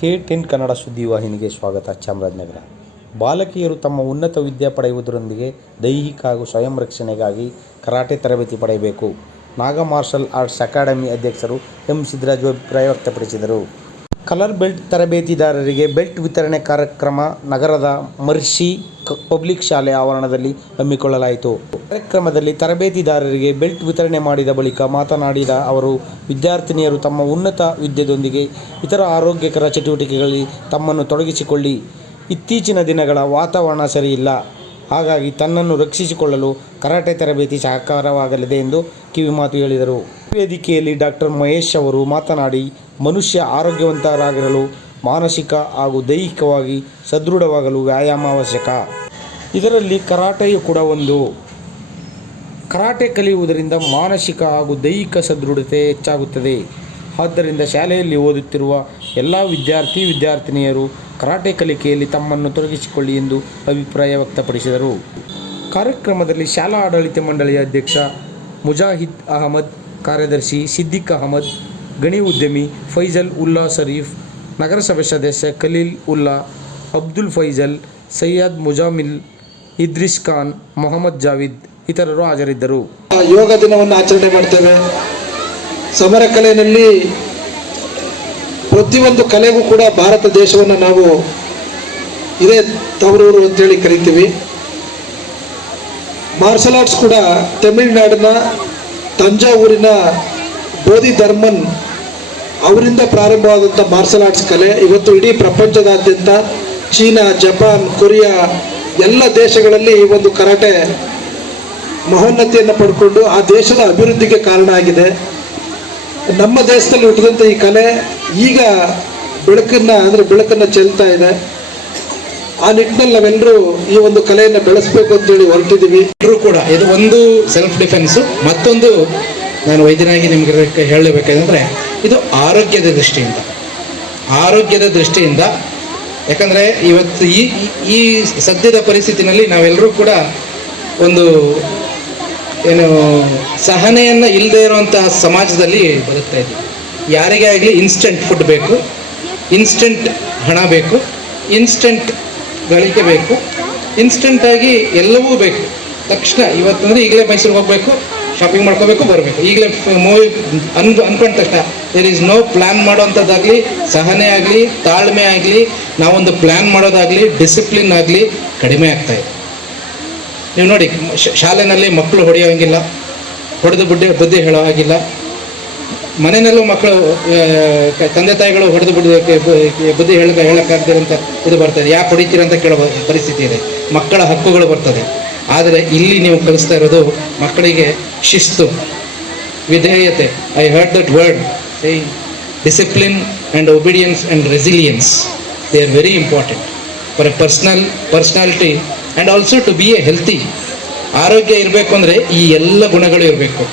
K ten Kannada ಸುದ್ದಿವಾಹಿನಿಗೆ ಸ್ವಾಗತ, ಚಾಮರಾಜನಗರ. ಬಾಲಕಿಯರು ತಮ್ಮ ಉನ್ನತ ವಿದ್ಯೆ ಪಡೆಯುವುದರೊಂದಿಗೆ ದೈಹಿಕ ಹಾಗೂ ಸ್ವಯಂ ರಕ್ಷಣೆಗಾಗಿ ಕರಾಟೆ ತರಬೇತಿ ಪಡೆಯಬೇಕು. ನಾಗ ಮಾರ್ಷಲ್ ಆರ್ಟ್ಸ್ ಅಕಾಡೆಮಿ ಅಧ್ಯಕ್ಷರು ಎಂ ಸಿದ್ದರಾಜು ಅಭಿಪ್ರಾಯ ವ್ಯಕ್ತಪಡಿಸಿದರು. ಕಲರ್ ಬೆಲ್ಟ್ ತರಬೇತಿದಾರರಿಗೆ ಬೆಲ್ಟ್ ವಿತರಣೆ ಕಾರ್ಯಕ್ರಮ ನಗರದ ಮರ್ಷಿ ಪಬ್ಲಿಕ್ ಶಾಲೆ ಆವರಣದಲ್ಲಿ ಹಮ್ಮಿಕೊಳ್ಳಲಾಯಿತು. ಕಾರ್ಯಕ್ರಮದಲ್ಲಿ ತರಬೇತಿದಾರರಿಗೆ ಬೆಲ್ಟ್ ವಿತರಣೆ ಮಾಡಿದ ಬಳಿಕ ಮಾತನಾಡಿದ ಅವರು, ವಿದ್ಯಾರ್ಥಿನಿಯರು ತಮ್ಮ ಉನ್ನತ ವಿದ್ಯೆದೊಂದಿಗೆ ಇತರ ಆರೋಗ್ಯಕರ ಚಟುವಟಿಕೆಗಳಲ್ಲಿ ತಮ್ಮನ್ನು ತೊಡಗಿಸಿಕೊಳ್ಳಿ. ಇತ್ತೀಚಿನ ದಿನಗಳ ವಾತಾವರಣ ಸರಿಯಿಲ್ಲ. ಹಾಗಾಗಿ ತನ್ನನ್ನು ರಕ್ಷಿಸಿಕೊಳ್ಳಲು ಕರಾಟೆ ತರಬೇತಿ ಸಹಕಾರವಾಗಲಿದೆ ಎಂದು ಕಿವಿಮಾತು ಹೇಳಿದರು. ವೇದಿಕೆಯಲ್ಲಿ ಡಾಕ್ಟರ್ ಮಹೇಶ್ ಅವರು ಮಾತನಾಡಿ, ಮನುಷ್ಯ ಆರೋಗ್ಯವಂತರಾಗಿರಲು ಮಾನಸಿಕ ಹಾಗೂ ದೈಹಿಕವಾಗಿ ಸದೃಢವಾಗಲು ವ್ಯಾಯಾಮ ಅವಶ್ಯಕ. ಇದರಲ್ಲಿ ಕರಾಟೆಯು ಕೂಡ ಒಂದು. ಕರಾಟೆ ಕಲಿಯುವುದರಿಂದ ಮಾನಸಿಕ ಹಾಗೂ ದೈಹಿಕ ಸದೃಢತೆ ಹೆಚ್ಚಾಗುತ್ತದೆ. ಆದ್ದರಿಂದ ಶಾಲೆಯಲ್ಲಿ ಓದುತ್ತಿರುವ ಎಲ್ಲ ವಿದ್ಯಾರ್ಥಿ, ವಿದ್ಯಾರ್ಥಿನಿಯರು ಕರಾಟೆ ಕಲಿಕೆಯಲ್ಲಿ ತಮ್ಮನ್ನು ತೊಡಗಿಸಿಕೊಳ್ಳಿ ಎಂದು ಅಭಿಪ್ರಾಯ ವ್ಯಕ್ತಪಡಿಸಿದರು. ಕಾರ್ಯಕ್ರಮದಲ್ಲಿ ಶಾಲಾ ಆಡಳಿತ ಮಂಡಳಿಯ ಅಧ್ಯಕ್ಷ ಮುಜಾಹಿದ್ ಅಹಮದ್ ಕಾರ್ಯದರ್ಶಿ ಸಿದ್ದಿಕ್ ಅಹಮದ್, ಗಣಿ ಉದ್ಯಮಿ ಫೈಜಲ್ ಉಲ್ಲಾ ಶರೀಫ್, ನಗರಸಭೆ ಸದಸ್ಯ ಖಲೀಲ್ ಉಲ್ಲಾ, ಅಬ್ದುಲ್ ಫೈಜಲ್, ಸೈಯದ್ ಮುಜಾಮಿಲ್, ಇದ್ರಿಸ್ ಖಾನ್, ಮೊಹಮ್ಮದ್ ಜಾವಿದ್ ಇತರರು ಹಾಜರಿದ್ದರು. ಯೋಗ ದಿನವನ್ನು ಆಚರಣೆ ಮಾಡ್ತೇವೆ. ಸಮರ ಕಲೆಯಲ್ಲಿ ಪ್ರತಿಯೊಂದು ಕಲೆಗೂ ಕೂಡ ಭಾರತ ದೇಶವನ್ನು ನಾವು ಇದೇ ತವರೂರು ಅಂತೇಳಿ ಕರಿತೀವಿ. ಮಾರ್ಷಲ್ ಆರ್ಟ್ಸ್ ಕೂಡ ತಮಿಳುನಾಡಿನ ತಂಜಾವೂರಿನ ಬೋಧಿ ಧರ್ಮನ್ ಅವರಿಂದ ಪ್ರಾರಂಭವಾದಂಥ ಮಾರ್ಷಲ್ ಆರ್ಟ್ಸ್ ಕಲೆ, ಇವತ್ತು ಇಡೀ ಪ್ರಪಂಚದಾದ್ಯಂತ ಚೀನಾ, ಜಪಾನ್, ಕೊರಿಯಾ ಎಲ್ಲ ದೇಶಗಳಲ್ಲಿ ಈ ಒಂದು ಕರಾಟೆ ಮಹೋನ್ನತಿಯನ್ನು ಪಡ್ಕೊಂಡು ಆ ದೇಶದ ಅಭಿವೃದ್ಧಿಗೆ ಕಾರಣ ಆಗಿದೆ. ನಮ್ಮ ದೇಶದಲ್ಲಿ ಹುಟ್ಟಿದಂಥ ಈ ಕಲೆ ಈಗ ಬೆಳಕನ್ನು, ಅಂದರೆ ಬೆಳಕನ್ನು ಚೆಲ್ತಾ ಇದೆ. ಆ ನಿಟ್ಟಿನಲ್ಲಿ ನಾವೆಲ್ಲರೂ ಈ ಒಂದು ಕಲೆಯನ್ನು ಬೆಳೆಸಬೇಕು ಅಂತೇಳಿ ಹೊರಟಿದ್ದೀವಿ. ಎಲ್ಲರೂ ಕೂಡ ಇದು ಒಂದು ಸೆಲ್ಫ್ ಡಿಫೆನ್ಸು ಮತ್ತೊಂದು ನಾನು ವೈದ್ಯನಾಗಿ ನಿಮಗೆ ಹೇಳಬೇಕಂದ್ರೆ ಇದು ಆರೋಗ್ಯದ ದೃಷ್ಟಿಯಿಂದ. ಆರೋಗ್ಯದ ದೃಷ್ಟಿಯಿಂದ ಯಾಕಂದರೆ ಇವತ್ತು ಈ ಈ ಸದ್ಯದ ಪರಿಸ್ಥಿತಿನಲ್ಲಿ ನಾವೆಲ್ಲರೂ ಕೂಡ ಒಂದು ಏನು ಸಹನೆಯನ್ನು ಇಲ್ಲದೆ ಇರುವಂತಹ ಸಮಾಜದಲ್ಲಿ ಬದುಕ್ತಾ ಇದ್ದೀವಿ. ಯಾರಿಗೇ ಆಗಲಿ ಇನ್ಸ್ಟೆಂಟ್ ಫುಡ್ ಬೇಕು ಇನ್ಸ್ಟೆಂಟ್ ಹಣ ಬೇಕು ಇನ್ಸ್ಟೆಂಟ್ ಗಳಿಕೆ ಬೇಕು. ಇನ್ಸ್ಟೆಂಟಾಗಿ ಎಲ್ಲವೂ ಬೇಕು. ತಕ್ಷಣ ಇವತ್ತಂದ್ರೆ ಈಗಲೇ ಮೈಸೂರಿಗೆ ಹೋಗಬೇಕು ಶಾಪಿಂಗ್ ಮಾಡ್ಕೋಬೇಕು, ಬರಬೇಕು. ಈಗಲೇ ಮೂವಿ ಅಂದು ಅನ್ಕೊಂಡ ತಕ್ಷಣ ದೇರ್ ಈಸ್ ನೋ ಪ್ಲ್ಯಾನ್ ಮಾಡೋವಂಥದ್ದಾಗಲಿ, ಸಹನೆ ಆಗಲಿ, ತಾಳ್ಮೆ ಆಗಲಿ, ನಾವೊಂದು ಪ್ಲ್ಯಾನ್ ಮಾಡೋದಾಗಲಿ ಡಿಸಿಪ್ಲಿನ್ ಆಗಲಿ ಕಡಿಮೆ ಆಗ್ತಾ ಇದೆ. ನೀವು ನೋಡಿ ಶಾಲೆಯಲ್ಲಿ ಮಕ್ಕಳು ಮಕ್ಕಳು ಹೊಡೆಯೋಂಗಿಲ್ಲ ಹೊಡೆದು ಬುದ್ಧಿ ಬುದ್ಧಿ ಹೇಳೋ ಹಾಗಿಲ್ಲ. ಮನೆಯಲ್ಲೂ ಮಕ್ಕಳು ತಂದೆ ತಾಯಿಗಳು ಹೊಡೆದು ಬುದ್ಧಿ ಬುದ್ಧಿ ಹೇಳಕ್ಕೆ ಹೇಳಕ್ಕಾಗ್ದಿರಂತ ಇದು ಬರ್ತದೆ. ಯಾಕೆ ಹೊಡಿತೀರ ಅಂತ ಕೇಳೋ ಪರಿಸ್ಥಿತಿ ಇದೆ. ಮಕ್ಕಳ ಹಕ್ಕುಗಳು ಬರ್ತದೆ. ಆದರೆ ಇಲ್ಲಿ ನೀವು ಕಲಿಸ್ತಾ ಇರೋದು ಮಕ್ಕಳಿಗೆ ಶಿಸ್ತು, ವಿಧೇಯತೆ. I heard that word discipline and obedience and resilience they are very important for a personal personality and also to be a healthy ಆರೋಗ್ಯ ಇರಬೇಕು ಅಂದರೆ ಈ ಎಲ್ಲ ಗುಣಗಳು ಇರಬೇಕು.